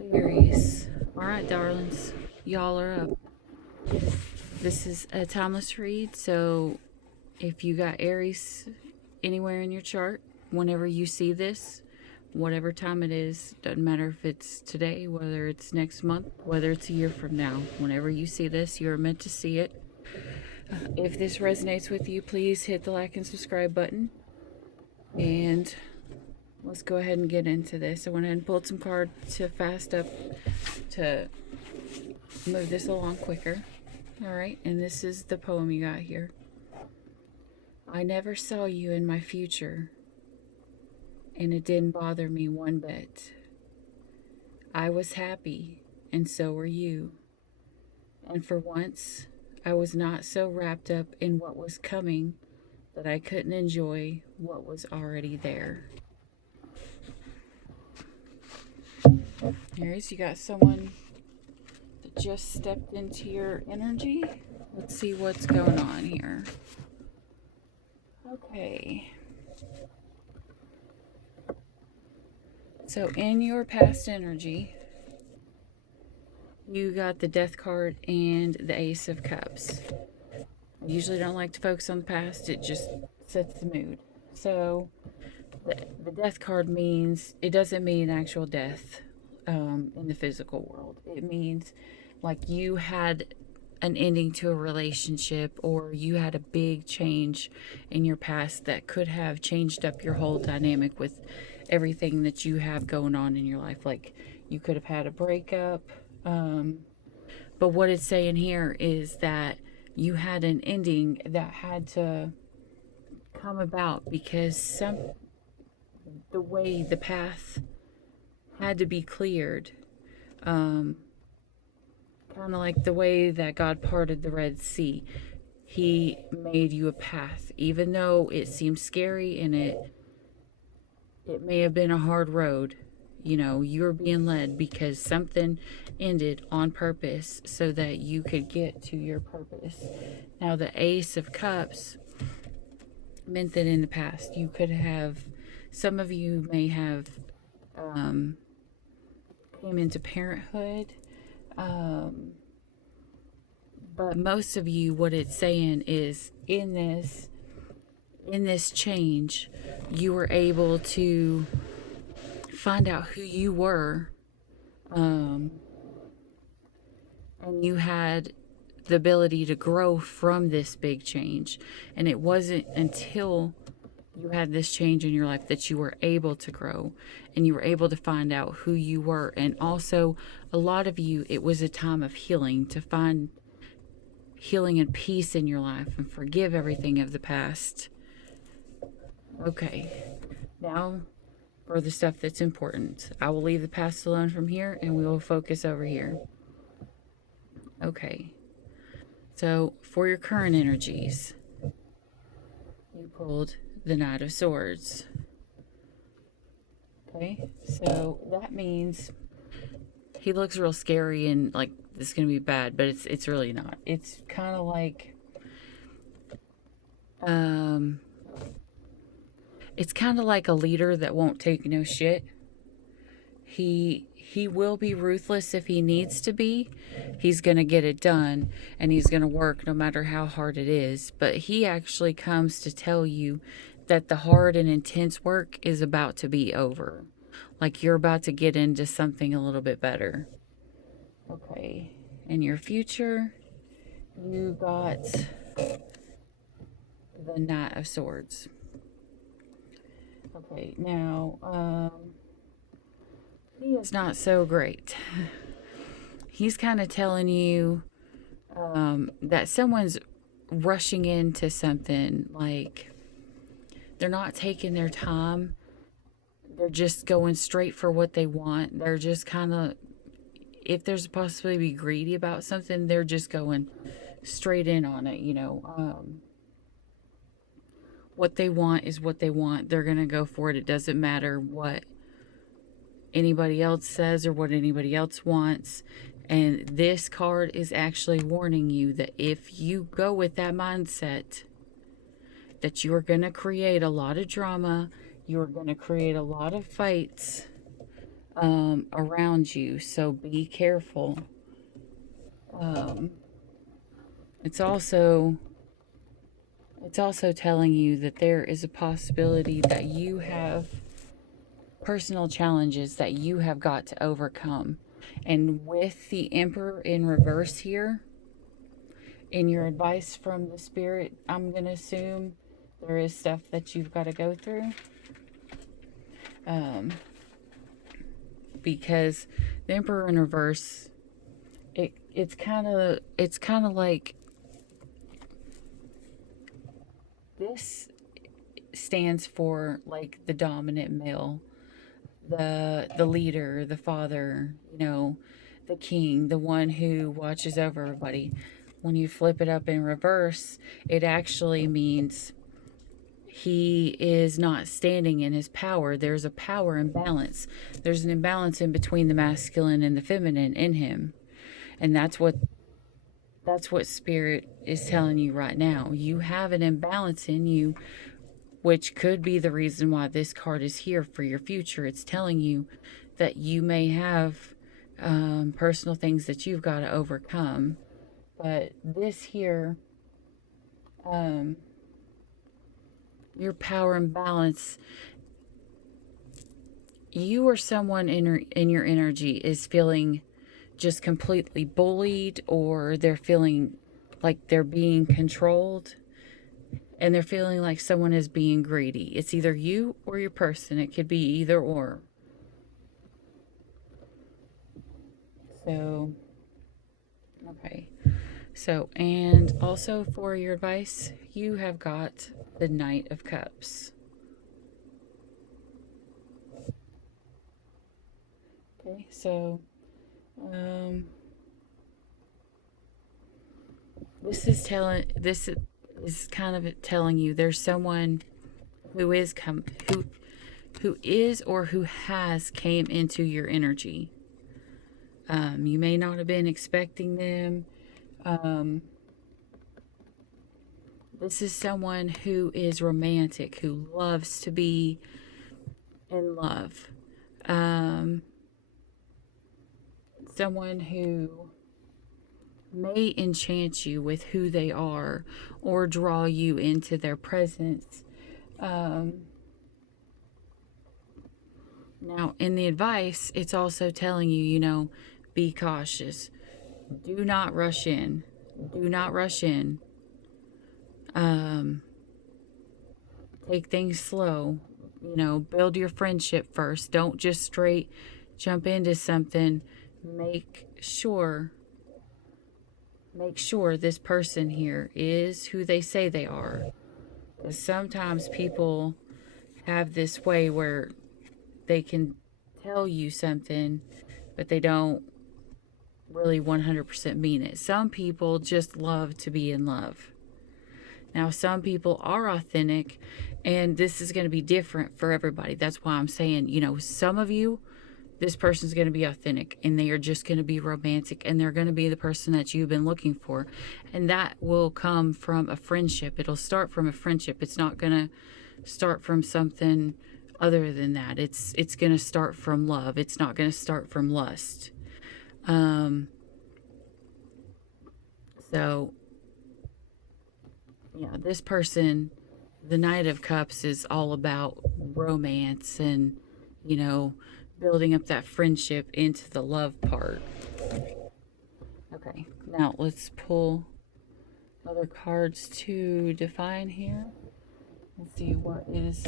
Aries. Alright, darlings. Y'all are up. This is a timeless read, so if you got Aries anywhere in your chart, whenever you see this, whatever time it is, doesn't matter if it's today, whether it's next month, whether it's a year from now, whenever you see this, you're meant to see it. If this resonates with you, please hit the like and subscribe button. And let's go ahead and get into this. I went ahead and pulled some cards to fast up to move this along quicker. All right, and this is the poem you got here. I never saw you in my future, and it didn't bother me one bit. I was happy, and so were you. And for once, I was not so wrapped up in what was coming that I couldn't enjoy what was already there. Aries, you got someone that just stepped into your energy. Let's see what's going on here. Okay. So in your past energy, you got the Death card and the Ace of Cups. I usually don't like to focus on the past. It just sets the mood. So the Death card means, it doesn't mean actual death in the physical world. It means like you had an ending to a relationship, or you had a big change in your past that could have changed up your whole dynamic with everything that you have going on in your life. Like you could have had a breakup. But what it's saying here is that you had an ending that had to come about because the way the path had to be cleared. Kind of like the way that God parted the Red Sea. He made you a path, even though it seemed scary and it may have been a hard road. You know, you were being led because something ended on purpose so that you could get to your purpose. Now, the Ace of Cups meant that in the past you could have, some of you may have came into parenthood. But most of you, what it's saying is in this change, you were able to find out who you were, and you had the ability to grow from this big change. And it wasn't until you had this change in your life that you were able to grow and you were able to find out who you were. And also, a lot of you, it was a time of healing, to find healing and peace in your life and forgive everything of the past. Okay, now for the stuff that's important. I will leave the past alone from here and we will focus over here. Okay, so for your current energies, you pulled the Knight of Swords. Okay, so that means he looks real scary and like this is going to be bad, but it's really not. It's kind of like it's kind of like a leader that won't take no shit. He will be ruthless if he needs to be. He's going to get it done and he's going to work no matter how hard it is. But he actually comes to tell you that the hard and intense work is about to be over. Like you're about to get into something a little bit better. Okay. In your future, you got the Knight of Swords. Okay, now, he is not so great. He's kind of telling you that someone's rushing into something, like they're not taking their time. They're just going straight for what they want. They're just kind of, if there's a possibility to be greedy about something, they're just going straight in on it, you know. What they want is what they want. They're going to go for it. It doesn't matter what anybody else says or what anybody else wants. And this card is actually warning you that if you go with that mindset, that you are going to create a lot of drama. You are going to create a lot of fights. around you, so be careful. Um, it's also telling you that there is a possibility that you have personal challenges that you have got to overcome. And with the Emperor in reverse here, in your advice from the Spirit, I'm going to assume there is stuff that you've got to go through. Because the Emperor in reverse, it's kind of like this stands for like the dominant male, the leader, the father, the king, the one who watches over everybody. When you flip it up in reverse, it actually means he is not standing in his power. There's a power imbalance. There's an imbalance in between the masculine and the feminine in him. And that's what Spirit is telling you right now. You have an imbalance in you, which could be the reason why this card is here for your future. It's telling you that you may have personal things that you've got to overcome. But this here, your power imbalance, you or someone in your energy is feeling just completely bullied, or they're feeling like they're being controlled, and they're feeling like someone is being greedy. It's either you or your person. It could be either or. So, okay. So, and also for your advice, you have got the Knight of Cups. Okay, so this is kind of telling you there's someone who is or who has came into your energy. You may not have been expecting them. This is someone who is romantic, who loves to be in love. Someone who may enchant you with who they are or draw you into their presence. Now, in the advice, it's also telling you, be cautious. Do not rush in. Do not rush in. Take things slow. Build your friendship first. Don't just straight jump into something. Make sure this person here is who they say they are. Because sometimes people have this way where they can tell you something, but they don't really 100% mean it. Some people just love to be in love. Now, some people are authentic, and this is going to be different for everybody. That's why I'm saying, some of you, this person's going to be authentic, and they are just going to be romantic, and they're going to be the person that you've been looking for. And that will come from a friendship. It'll start from a friendship. It's not going to start from something other than that. It's going to start from love. It's not going to start from lust. So, yeah, this person, the Knight of Cups, is all about romance and, building up that friendship into the love part. Okay, now let's pull other cards to define here and see what is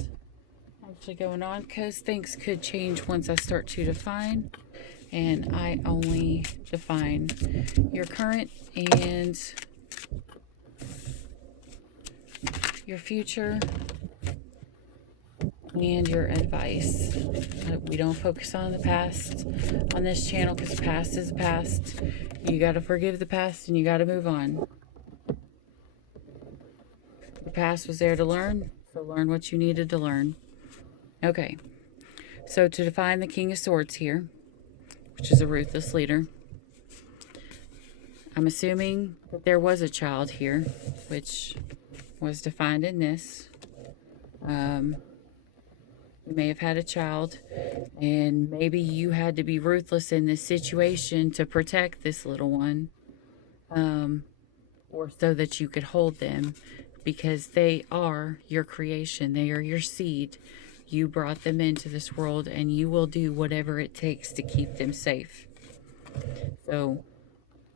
actually going on, because things could change once I start to define, and I only define your current and your future and your advice. We don't focus on the past on this channel, because the past is the past. You got to forgive the past and you got to move on. The past was there to learn, so learn what you needed to learn. Okay, so to define the King of Swords here, which is a ruthless leader, I'm assuming that there was a child here, which was defined in this. You may have had a child, and maybe you had to be ruthless in this situation to protect this little one, or so that you could hold them, because they are your creation. They are your seed. You brought them into this world, and you will do whatever it takes to keep them safe. So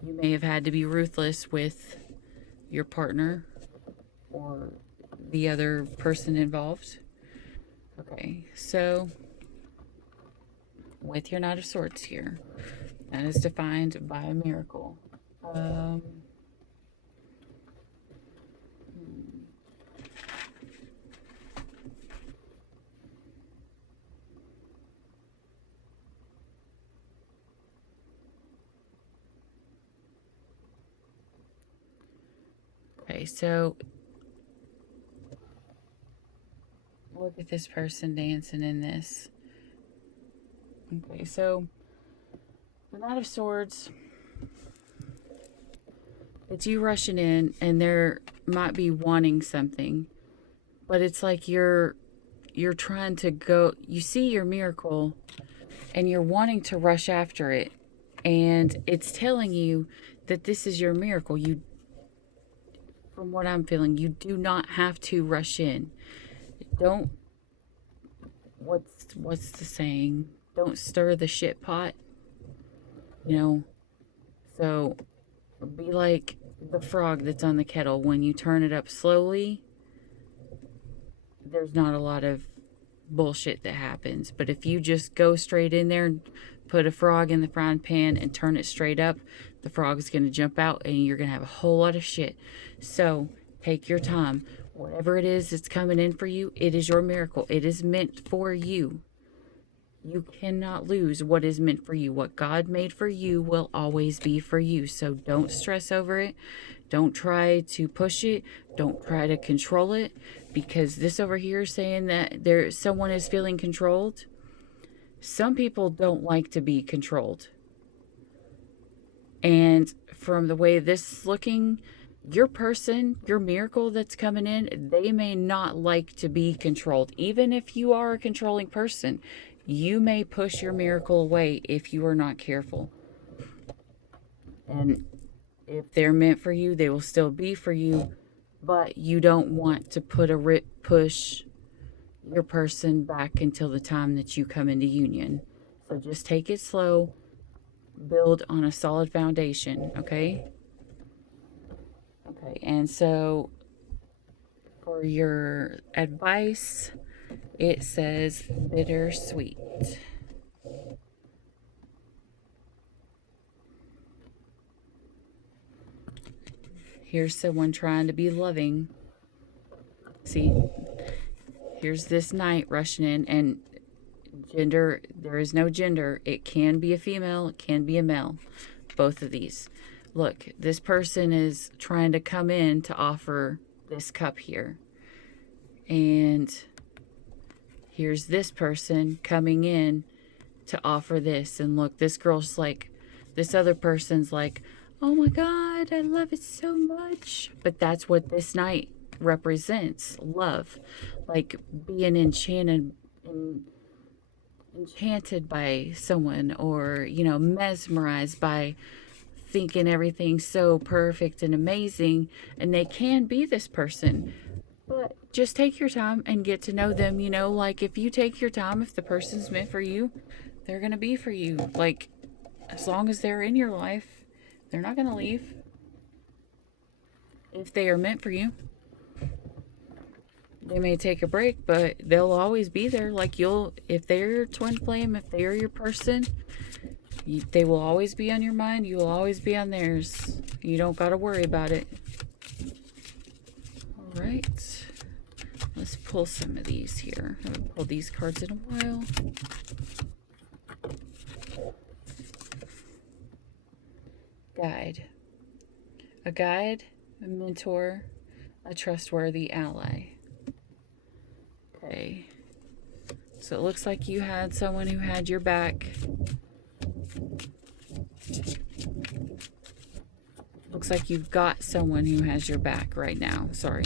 you may have had to be ruthless with your partner or the other person involved. Okay, so with your Knight of Swords here, that is defined by a miracle. Okay, so look at this person dancing in this. Okay, so the Knight of Swords, it's you rushing in, and there might be wanting something, but it's like you're trying to go, you see your miracle and you're wanting to rush after it, and it's telling you that this is your miracle. You, from what I'm feeling, you do not have to rush in. Don't, what's the saying? Don't stir the shit pot. You know, so be like the frog that's on the kettle. When you turn it up slowly, there's not a lot of bullshit that happens. But if you just go straight in there and put a frog in the frying pan and turn it straight up, the frog's going to jump out and you're going to have a whole lot of shit. So take your time. Whatever it is that's coming in for you, it is your miracle. It is meant for you. You cannot lose what is meant for you. What God made for you will always be for you. So don't stress over it. Don't try to push it. Don't try to control it, because this over here is saying that someone is feeling controlled. Some people don't like to be controlled. And from the way this is looking, your person, your miracle that's coming in, they may not like to be controlled. Even if you are a controlling person, you may push your miracle away if you are not careful. And if they're meant for you, they will still be for you. But you don't want to push your person back until the time that you come into union. So just take it slow. Build on a solid foundation, okay? Okay, and so for your advice, it says bittersweet. Here's someone trying to be loving. See, here's this knight rushing in, and gender, there is no gender. It can be a female, it can be a male. Both of these. Look, this person is trying to come in to offer this cup here. And here's this person coming in to offer this. And look, this girl's like, this other person's like, oh my God, I love it so much. But that's what this knight represents, love. Like being enchanted by someone, or, you know, mesmerized by thinking everything's so perfect and amazing. And they can be this person. But just take your time and get to know them. You know, like if you take your time, if the person's meant for you, they're going to be for you. Like, as long as they're in your life, they're not going to leave. If they are meant for you, they may take a break, but they'll always be there. Like if they're your twin flame, if they are your person, they will always be on your mind. You will always be on theirs. You don't got to worry about it. All right. Let's pull some of these here. I haven't pulled these cards in a while. Guide. A guide, a mentor, a trustworthy ally. Okay. So it looks like you had someone who had your back. Looks like you've got someone who has your back right now. Sorry,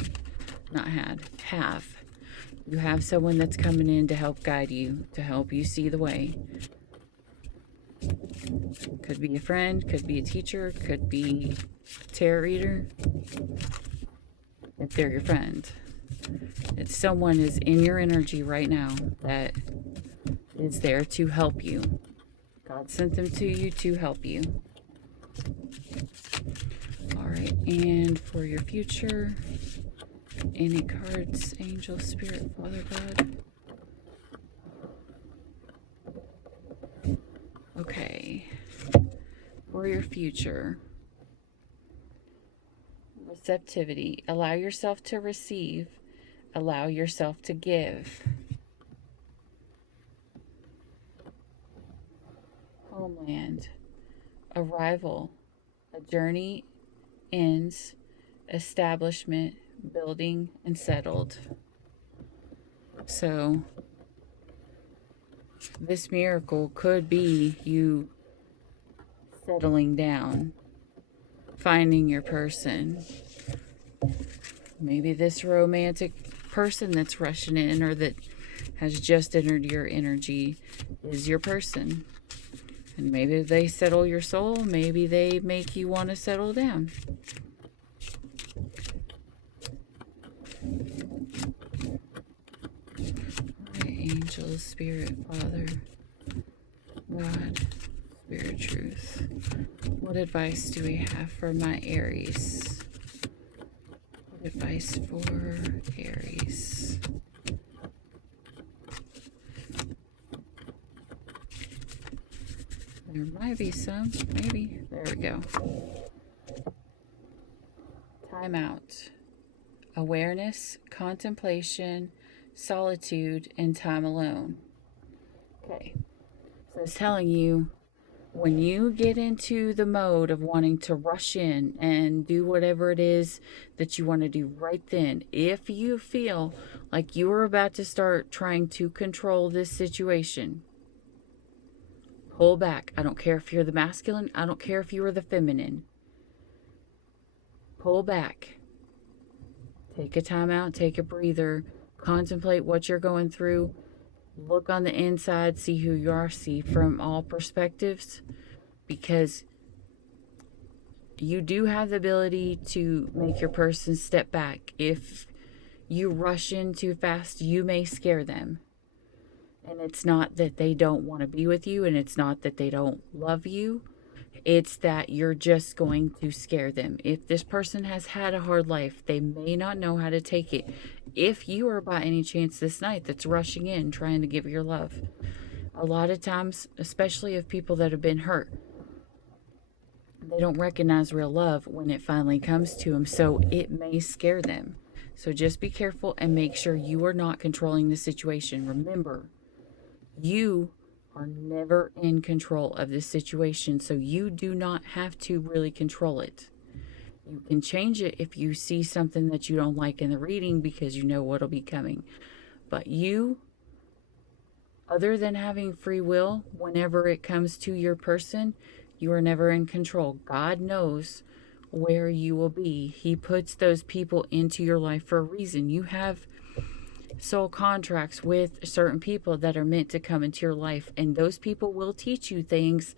not had. Have. You have someone that's coming in to help guide you, to help you see the way. Could be a friend, could be a teacher, could be a tarot reader. If they're your friend, it's someone is in your energy right now that is there to help you. God sent them to you to help you. All right, and for your future, any cards, angel, spirit, Father God. Okay, for your future, receptivity. Allow yourself to receive. Allow yourself to give. Homeland. Arrival. A journey ends. Establishment. Building and settled. So this miracle could be you settling down, finding your person. Maybe this romantic person that's rushing in or that has just entered your energy is your person. And maybe they settle your soul. Maybe they make you want to settle down. Angels, Spirit, Father, God, Spirit, Truth. What advice do we have for my Aries? What advice for Aries? There might be some, maybe. There we go. Time out. Awareness, contemplation, solitude, and time alone. Okay. So it's telling you, when you get into the mode of wanting to rush in and do whatever it is that you want to do right then, if you feel like you are about to start trying to control this situation, pull back. I don't care if you're the masculine. I don't care if you are the feminine. Pull back. Take a time out. Take a breather. Contemplate what you're going through. Look on the inside. See who you are. See from all perspectives. Because you do have the ability to make your person step back. If you rush in too fast, you may scare them. And it's not that they don't want to be with you, and it's not that they don't love you. It's that you're just going to scare them. If this person has had a hard life, they may not know how to take it. If you are by any chance this night that's rushing in, trying to give your love, a lot of times, especially of people that have been hurt, they don't recognize real love when it finally comes to them, so it may scare them. So just be careful and make sure you are not controlling the situation. Remember, you are never in control of this situation, so you do not have to really control it. You can change it if you see something that you don't like in the reading because you know what'll be coming. But you, other than having free will, whenever it comes to your person, you are never in control. God knows where you will be. He puts those people into your life for a reason. You have soul contracts with certain people that are meant to come into your life, and those people will teach you things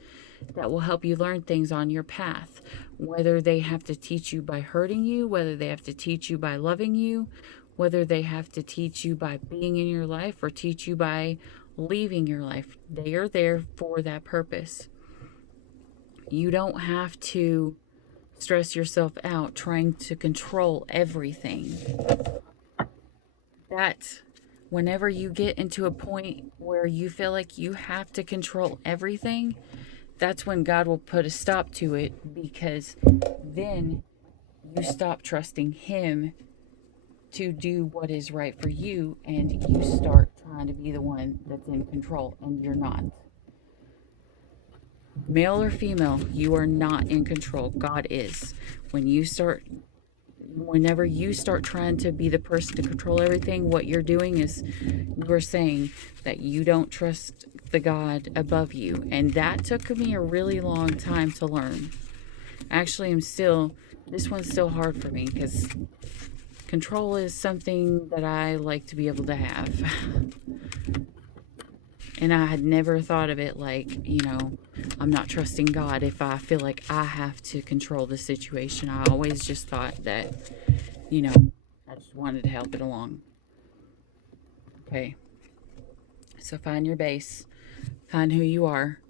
that will help you learn things on your path, whether they have to teach you by hurting you, whether they have to teach you by loving you, whether they have to teach you by being in your life or teach you by leaving your life. They are there for that purpose. You don't have to stress yourself out trying to control everything. That whenever you get into a point where you feel like you have to control everything, that's when God will put a stop to it, because then you stop trusting Him to do what is right for you, and you start trying to be the one that's in control, and you're not. Male or female, you are not in control. God is. Whenever you start trying to be the person to control everything, what you're doing is you're saying that you don't trust the God above you. And that took me a really long time to learn. Actually, this one's still hard for me, because Control is something that I like to be able to have. And I had never thought of it like, you know, I'm not trusting God if I feel like I have to control the situation. I always just thought that, you know, I just wanted to help it along. Okay. So find your base. Find who you are.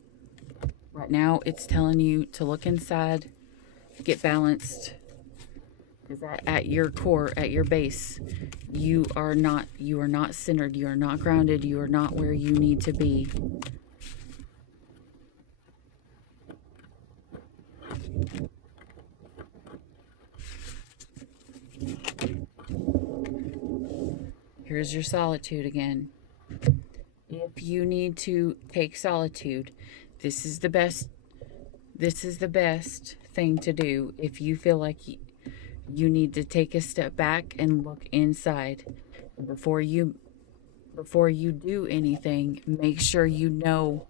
Right now, it's telling you to look inside, get balanced. Because at your core, at your base, you are not centered. You are not grounded. You are not where you need to be. Here's your solitude again. If you need to take solitude, this is the best thing to do. If you feel like you need to take a step back and look inside before you do anything, make sure you know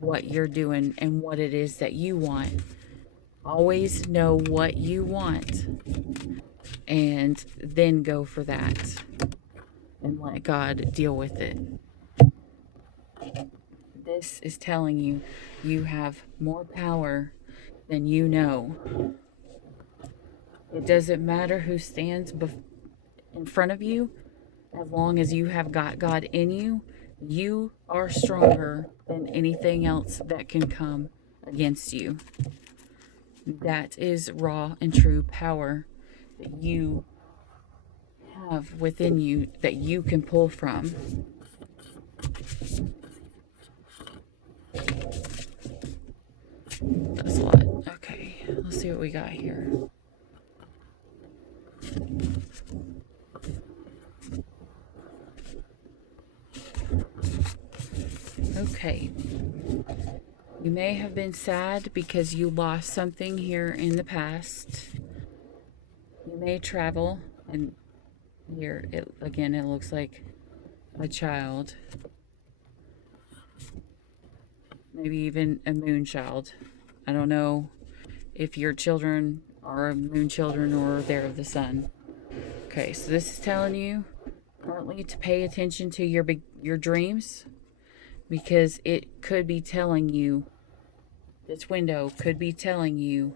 what you're doing and what it is that you want. Always know what you want and then go for that and let God deal with it. This is telling you you have more power than you know. It doesn't matter who stands in front of you. As long as you have got God in you, you are stronger than anything else that can come against you. That is raw and true power that you have within you that you can pull from. That's a lot. Okay, let's see what we got here. Okay. You may have been sad because you lost something here in the past. You may travel, and here, it looks like a child. Maybe even a moon child. I don't know if your children are moon children or they're of the sun. Okay, so this is telling you currently to pay attention to your dreams, because it could be telling you, this window could be telling you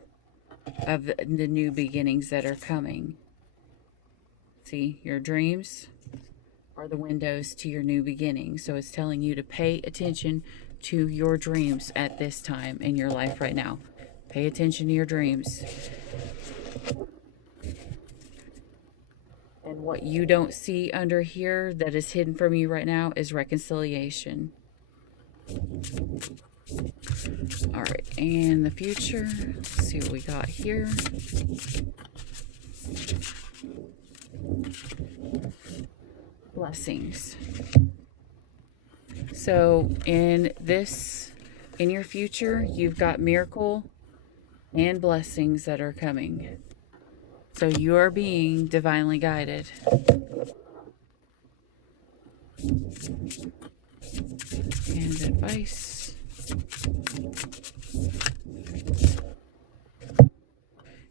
of the new beginnings that are coming. See, your dreams are the windows to your new beginning. So it's telling you to pay attention to your dreams at this time in your life right now. Pay attention to your dreams. And what you don't see under here that is hidden from you right now is reconciliation. All right, and the future. Let's see what we got here. Blessings. So in your future, you've got miracle and blessings that are coming. So you are being divinely guided. And advice.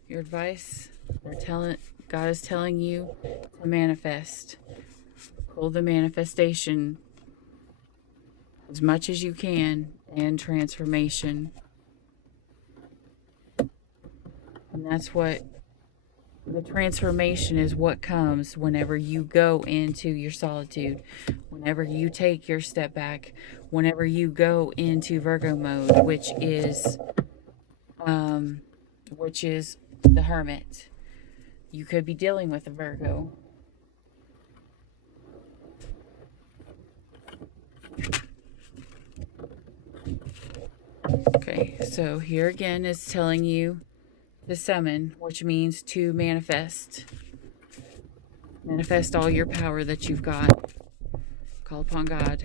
Your advice, God is telling you to manifest. Pull the manifestation as much as you can, and transformation. And that's what the transformation is, what comes whenever you go into your solitude, whenever you take your step back, whenever you go into Virgo mode, which is the Hermit. You could be dealing with a Virgo. Okay, so here again is telling you to summon, which means to manifest. Manifest all your power that you've got. Call upon God.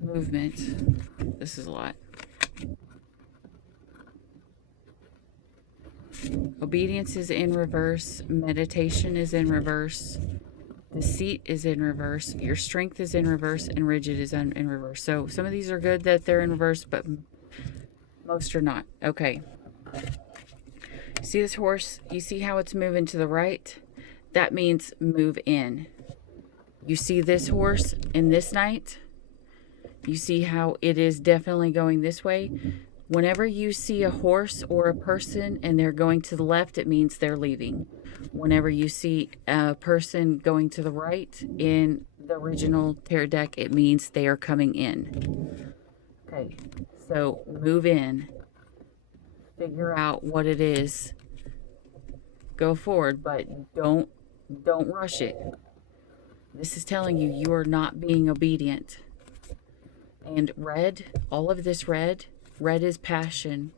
Movement. This is a lot. Obedience is in reverse. Meditation is in reverse. Deceit is in reverse. Your strength is in reverse, and rigid is in reverse. So some of these are good that they're in reverse, but most are not. Okay. See this horse? You see how it's moving to the right? That means move in. You see this horse in this night? You see how it is definitely going this way? Whenever you see a horse or a person and they're going to the left, it means they're leaving. Whenever you see a person going to the right in the original tarot deck, it means they are coming in. Okay, so move in. Figure out what it is. Go forward, but don't rush it. This is telling you you are not being obedient. And red, all of this red is passion.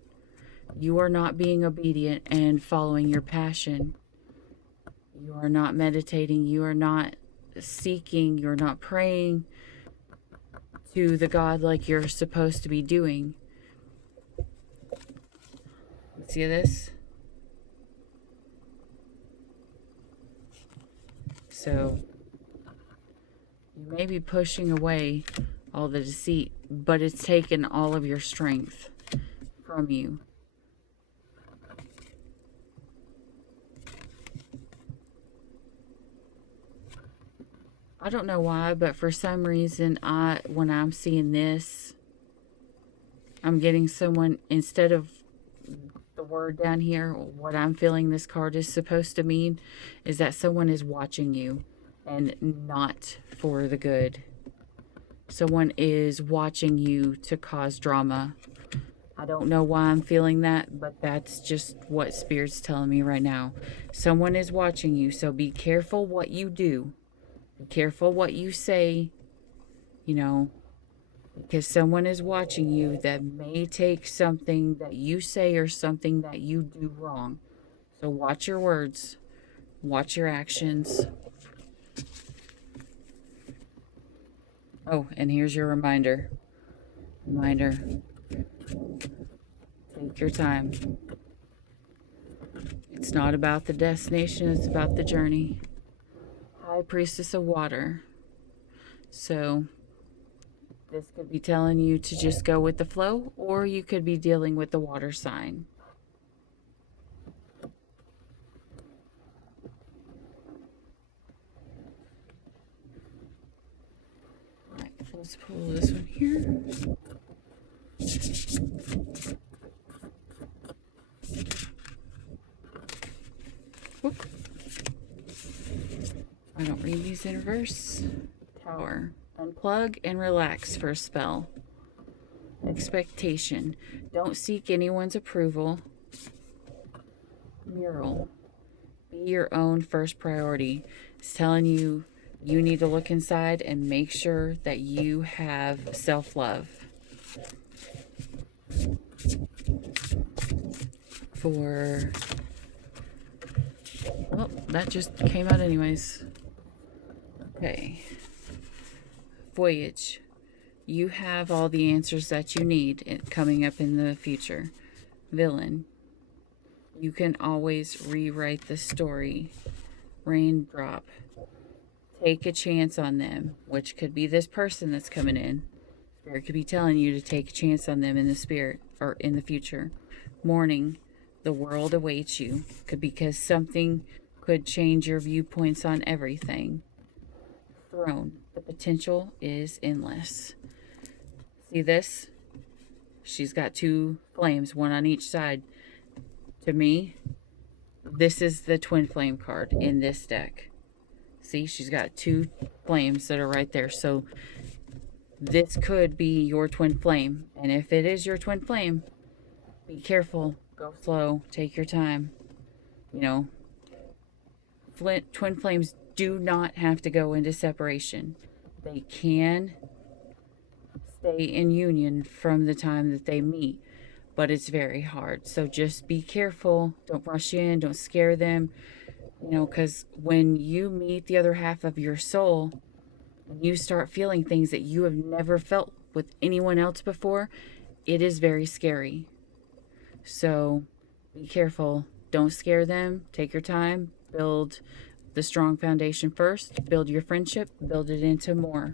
You are not being obedient and following your passion. You are not meditating. You are not seeking. You're not praying to the God like you're supposed to be doing. See this? So you may be pushing away all the deceit, but it's taken all of your strength from you. I don't know why, but for some reason, when I'm seeing this, I'm getting someone, instead of the word down here, what I'm feeling this card is supposed to mean is that someone is watching you and not for the good. Someone is watching you to cause drama. I don't know why I'm feeling that, but that's just what Spirit's telling me right now. Someone is watching you, so be careful what you do. Be careful what you say, you know, because someone is watching you that may take something that you say or something that you do wrong. So watch your words, watch your actions. Oh, and here's your reminder. Take your time. It's not about the destination, it's about the journey. High Priestess of Water. So this could be telling you to just go with the flow, or you could be dealing with the water sign. All right, let's pull this one here. Whoop. I don't read these in reverse. Tower. Unplug and relax for a spell. Expectation. Don't seek anyone's approval. Mural. Be your own first priority. It's telling you you need to look inside and make sure that you have self-love. Well, that just came out anyways. Okay. Voyage. You have all the answers that you need coming up in the future. Villain. You can always rewrite the story. Raindrop. Take a chance on them, which could be this person that's coming in. Spirit could be telling you to take a chance on them in the spirit or in the future. Morning. The world awaits you. Because something could change your viewpoints on everything. Throne. The potential is endless. See this? She's got two flames, one on each side. To me, this is the twin flame card in this deck. See, she's got two flames that are right there. So this could be your twin flame. And if it is your twin flame, be careful. Go slow. Take your time. You know, twin flames do not have to go into separation. They can stay in union from the time that they meet, but it's very hard. So just be careful. Don't rush in. Don't scare them. You know, because when you meet the other half of your soul, when you start feeling things that you have never felt with anyone else before, it is very scary. So be careful. Don't scare them. Take your time. Build the strong foundation first. Build your friendship. Build it into more.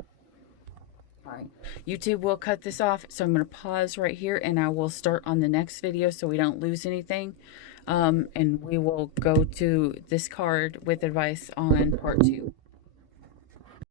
All right. YouTube will cut this off, so I'm going to pause right here and I will start on the next video so we don't lose anything. And we will go to this card with advice on part 2.